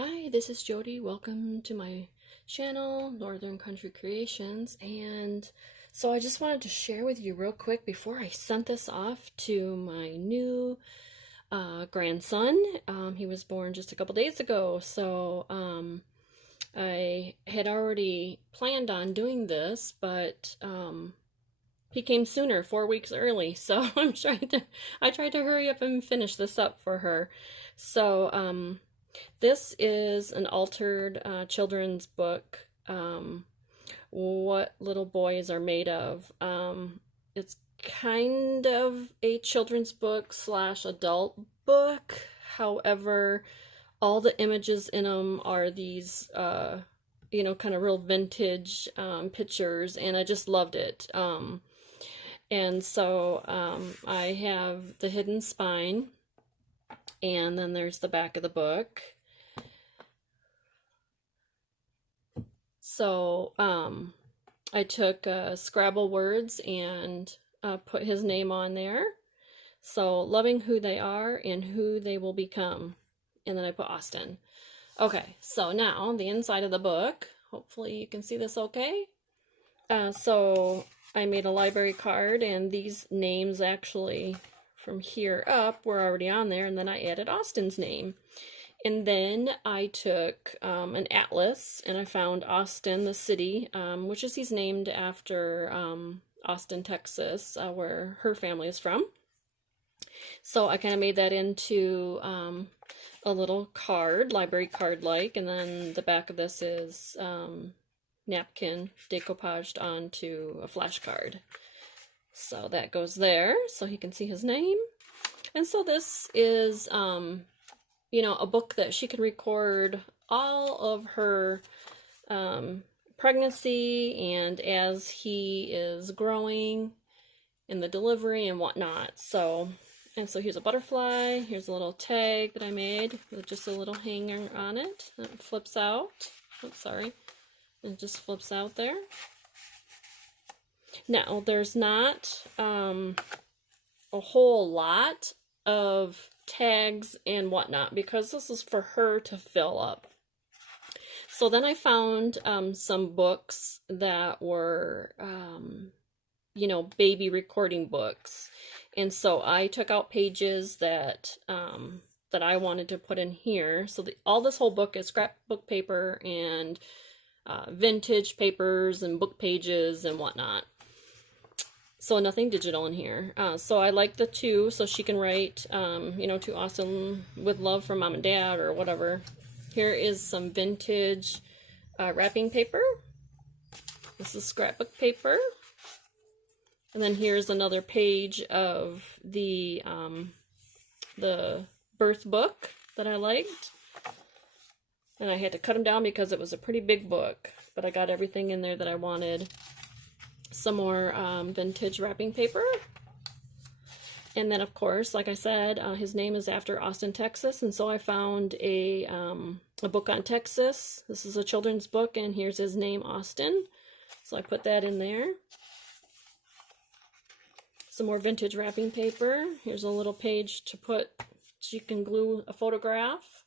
Hi, this is Jody. Welcome to my channel, Northern Country Creations. And so I just wanted to share with you real quick before I sent this off to my new grandson. He was born just a couple days ago. So I had already planned on doing this, but he came sooner, 4 weeks early. So I tried to hurry up and finish this up for her. So, this is an altered children's book, What Little Boys Are Made Of. It's kind of a children's book slash adult book. However, all the images in them are these, kind of real vintage pictures, and I just loved it. And so I have the hidden spine, and then there's the back of the book. So I took Scrabble words and put his name on there. So loving who they are and who they will become. And then I put Austin. Okay, so now the inside of the book. Hopefully you can see this okay. So I made a library card, and these names actually from here up were already on there, and then I added Austin's name. And then I took an atlas, and I found Austin, the city, which is he's named after Austin, Texas, where her family is from. So I kind of made that into a little card, library card-like, and then the back of this is napkin decoupaged onto a flashcard. So that goes there, so he can see his name. And so this is a book that she can record all of her pregnancy and as he is growing in the delivery and whatnot. So here's a butterfly. Here's a little tag that I made with just a little hanger on it that flips out. Oops, sorry. It just flips out there. Now, there's not a whole lot of tags and whatnot because this is for her to fill up. So then I found some books that were, baby recording books. And so I took out pages that I wanted to put in here. So all this whole book is scrapbook paper and vintage papers and book pages and whatnot. So nothing digital in here. So I like the two, so she can write, to Austin with love from mom and dad or whatever. Here is some vintage wrapping paper. This is scrapbook paper. And then here's another page of the birth book that I liked. And I had to cut them down because it was a pretty big book, but I got everything in there that I wanted. Some more vintage wrapping paper. And then, of course, like I said, his name is after Austin, Texas, and so I found a book on Texas. This is a children's book, and here's his name, Austin. So I put that in there. Some more vintage wrapping paper. Here's a little page to put, so you can glue a photograph.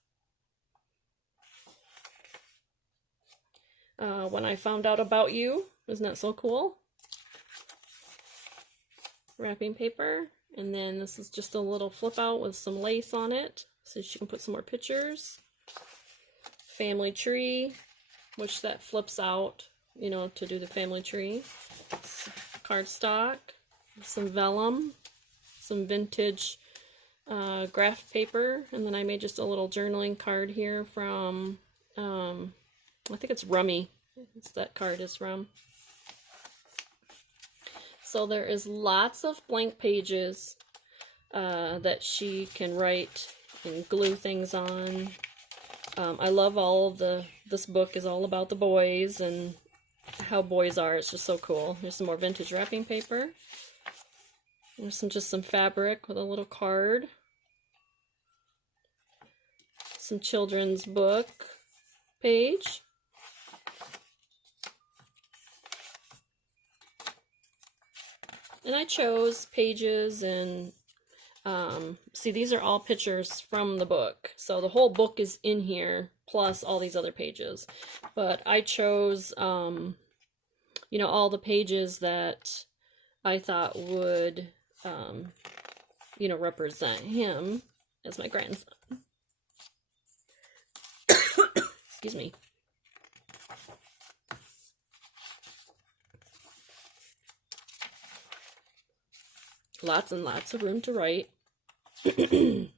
When I found out about you, isn't that so cool? Wrapping paper, and then this is just a little flip out with some lace on it so she can put some more pictures. Family tree, which that flips out, to do the family tree. Cardstock, some vellum, some vintage graph paper, and then I made just a little journaling card here from I think it's Rummy. That card is from. So there is lots of blank pages that she can write and glue things on. I love all of this book is all about the boys and how boys are. It's just so cool. There's some more vintage wrapping paper. There's just some fabric with a little card. Some children's book page. And I chose pages and See, these are all pictures from the book. So the whole book is in here, plus all these other pages. But I chose, you know, all the pages that I thought would, you know, represent him as my grandson. Excuse me. Lots and lots of room to write. I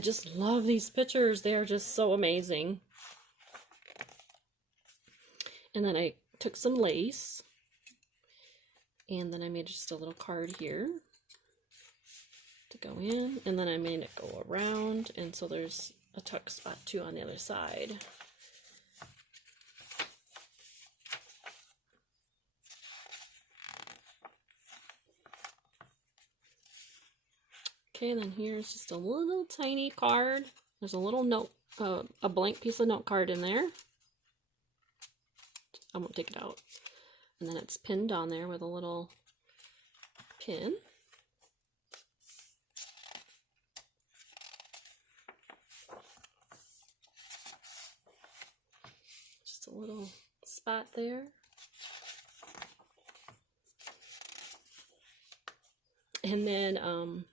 just love these pictures. They are just so amazing. And then I took some lace, and then I made just a little card here to go in, and then I made it go around, and so there's a tuck spot too on the other side. Okay, and then here's just a little tiny card. There's a little note, a blank piece of note card in there. I won't take it out. And then it's pinned on there with a little pin. Just a little spot there. And then,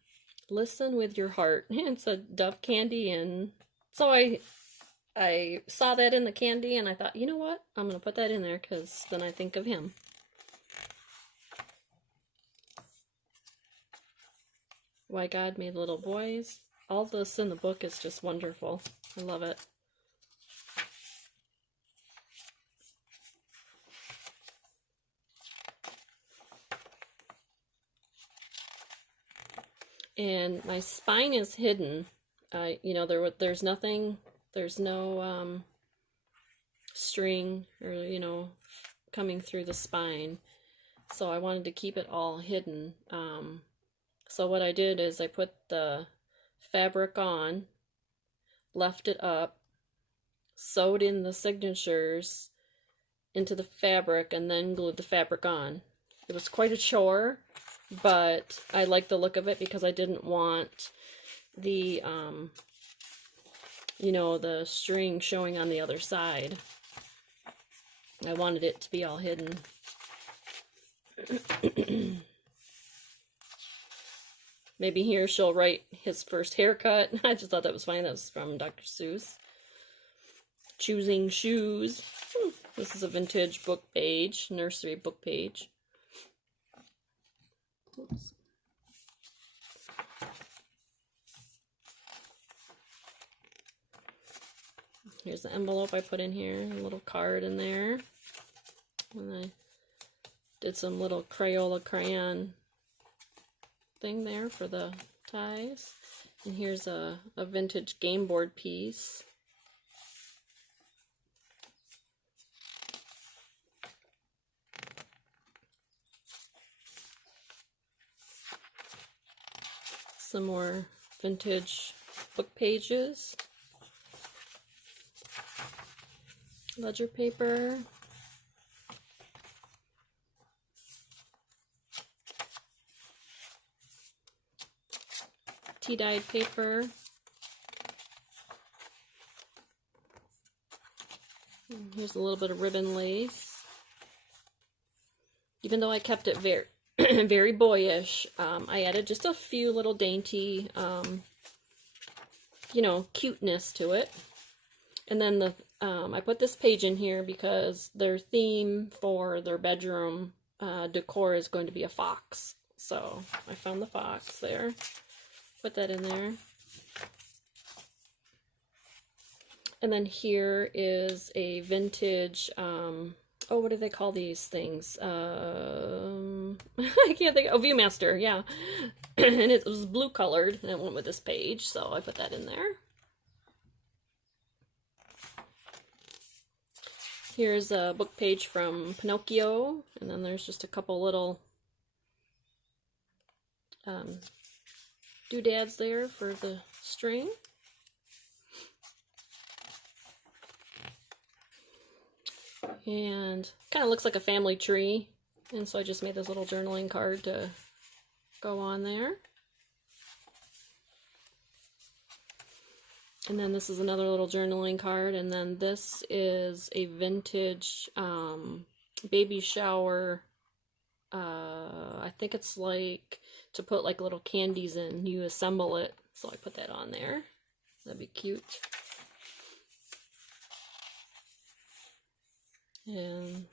listen with your heart. It's a Dove candy, and so I saw that in the candy, and I thought, you know what? I'm going to put that in there, because then I think of him. Why God Made Little Boys. All this in the book is just wonderful. I love it. And my spine is hidden. You know, there's nothing, there's no string or, you know, coming through the spine. So I wanted to keep it all hidden. So what I did is I put the fabric on, left it up, sewed in the signatures into the fabric, and then glued the fabric on. It was quite a chore, but I liked the look of it because I didn't want the, you know, the string showing on the other side. I wanted it to be all hidden. Maybe here she'll write his first haircut. I just thought that was funny. That was from Dr. Seuss. Choosing shoes. This is a vintage book page, nursery book page. Oops. Here's the envelope I put in here, a little card in there. And I did some little Crayola crayon thing there for the ties. And here's a vintage game board piece. Some more vintage book pages. Ledger paper. Tea-dyed paper. And here's a little bit of ribbon lace. Even though I kept it very very boyish, I added just a few little dainty, you know, cuteness to it. And then the I put this page in here because their theme for their bedroom decor is going to be a fox. So I found the fox there. Put that in there. And then here is a vintage, oh, what do they call these things? I can't think. Oh, Viewmaster, yeah. And it was blue colored, and it went with this page, so I put that in there. Here's a book page from Pinocchio, and then there's just a couple little doodads there for the string. And kind of looks like a family tree. And so I just made this little journaling card to go on there. And then this is another little journaling card, and then this is a vintage baby shower. I think it's like to put like little candies in. You assemble it, so I put that on there. That'd be cute. And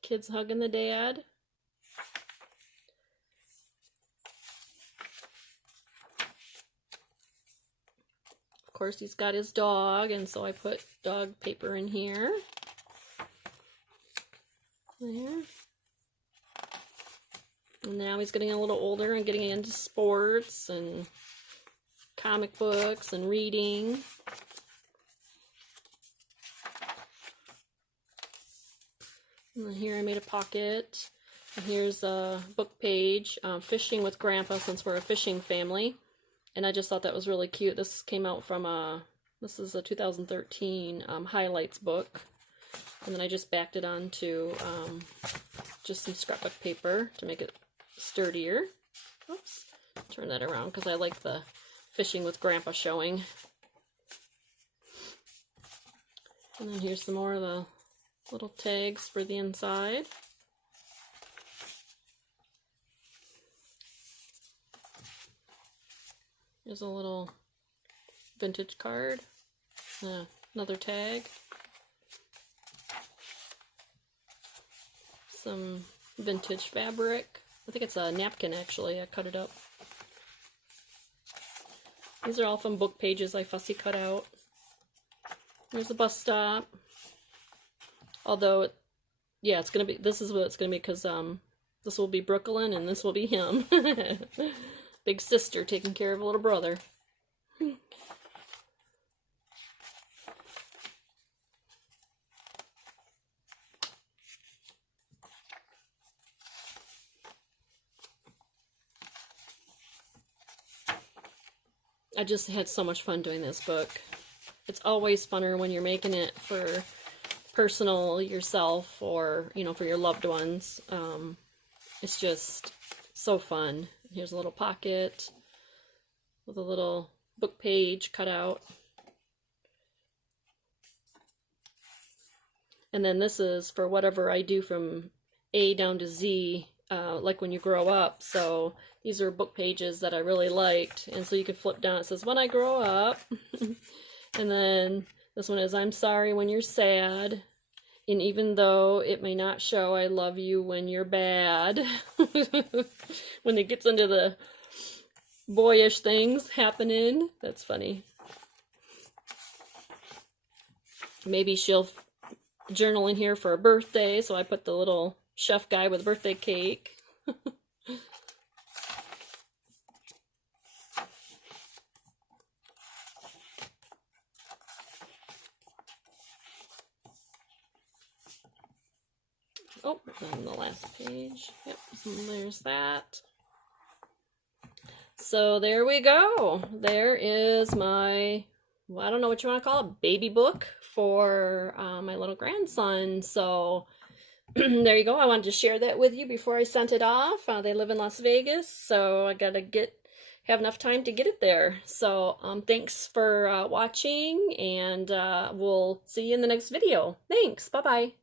kids hugging the dad. Of course, he's got his dog, and so I put dog paper in here. There. And now he's getting a little older and getting into sports and comic books and reading. And then here I made a pocket. And here's a book page, Fishing with Grandpa, since we're a fishing family. And I just thought that was really cute. This came out from this is a 2013 highlights book. And then I just backed it onto just some scrapbook paper to make it sturdier. Oops, turn that around because I like the Fishing with Grandpa showing. And then here's some more of the little tags for the inside. Here's a little vintage card, another tag, some vintage fabric. I think it's a napkin actually, I cut it up. These are all from book pages I fussy cut out. There's the bus stop. Although, yeah, it's gonna be, this is what it's gonna be, because this will be Brooklyn and this will be him. Big sister taking care of a little brother. I just had so much fun doing this book. It's always funner when you're making it for personal yourself or, you know, for your loved ones. It's just so fun. Here's a little pocket with a little book page cut out. And then this is for whatever I do from A down to Z, like when you grow up. So these are book pages that I really liked. And so you can flip down. It says, when I grow up. And then this one is, I'm sorry when you're sad. And even though it may not show, I love you when you're bad. When it gets into the boyish things happening. That's funny. Maybe she'll journal in here for a birthday, so I put the little chef guy with birthday cake. Oh, and the last page. Yep, there's that. So there we go. There is my, well, I don't know what you want to call it, baby book for my little grandson. So there you go. I wanted to share that with you before I sent it off. They live in Las Vegas, so I gotta have enough time to get it there. So thanks for watching, and we'll see you in the next video. Thanks. Bye-bye.